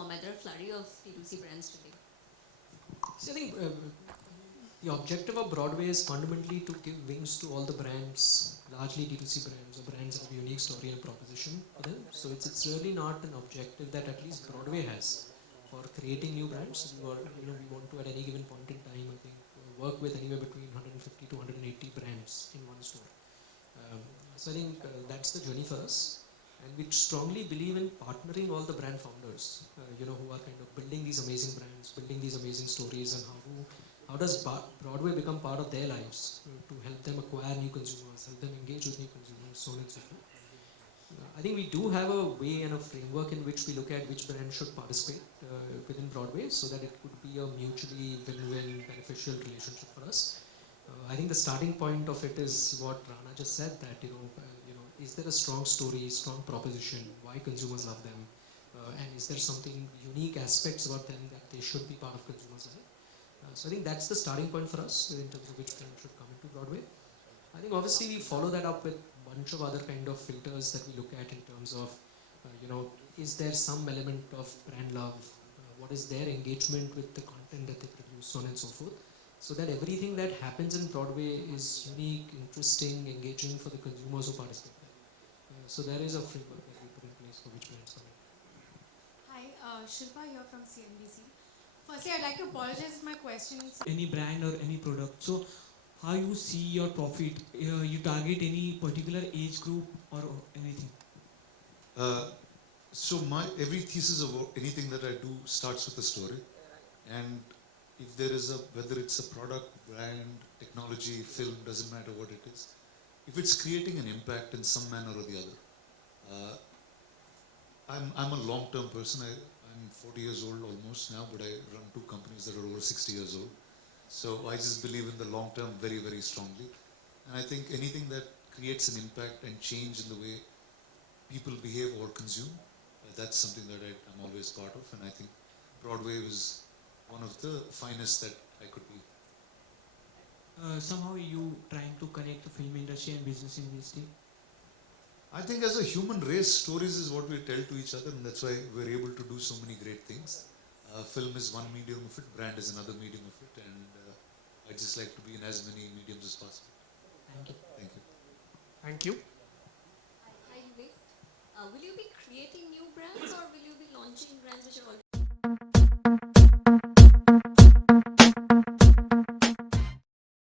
format. There are a flurry of P2C brands today. So I think the objective of Broadway is fundamentally to give wings to all the brands, largely D2C brands or brands that have a unique story and proposition for them. So it's really not an objective that at least Broadway has for creating new brands. We want to at any given point in time, I think, work with anywhere between 150 to 180 brands in one store. Um, so I think that's the journey for us. And we strongly believe in partnering all the brand founders, who are kind of building these amazing brands, building these amazing stories, and how does Broadway become part of their lives to help them acquire new consumers, help them engage with new consumers, so on and so forth. I think we do have a way and a framework in which we look at which brand should participate within Broadway, so that it could be a mutually win-win beneficial relationship for us. I think the starting point of it is what Rana just said, that is there a strong story, strong proposition, why consumers love them, and is there something unique aspects about them that they should be part of consumers' life? So I think that's the starting point for us in terms of which brand should come into Broadway. I think obviously we follow that up with a bunch of other kind of filters that we look at in terms of, is there some element of brand love? What is their engagement with the content that they produce, so on and so forth, so that everything that happens in Broadway is unique, interesting, engaging for the consumers who participate. So there is a framework that we put in place for which brands come in. Hi, Shilpa here from CNBC. Firstly, I'd like to apologize if my questions. Any brand or any product. So, how you see your profit? You target any particular age group or anything? So my every thesis of anything that I do starts with a story, and if there is whether it's a product, brand, technology, film, doesn't matter what it is, if it's creating an impact in some manner or the other. I'm a long-term person. I'm 40 years old almost now, but I run two companies that are over 60 years old. So I just believe in the long term very, very strongly. And I think anything that creates an impact and change in the way people behave or consume, that's something that I'm always part of. And I think Broadway was one of the finest that I could be. Somehow you trying to connect the film industry and business industry. I think as a human race, stories is what we tell to each other, and that's why we're able to do so many great things. Film is one medium of it, brand is another medium of it, and I just like to be in as many mediums as possible. Thank you. Thank you. Thank you. Hi, Vivek. Will you be creating new brands or will you be launching brands which are already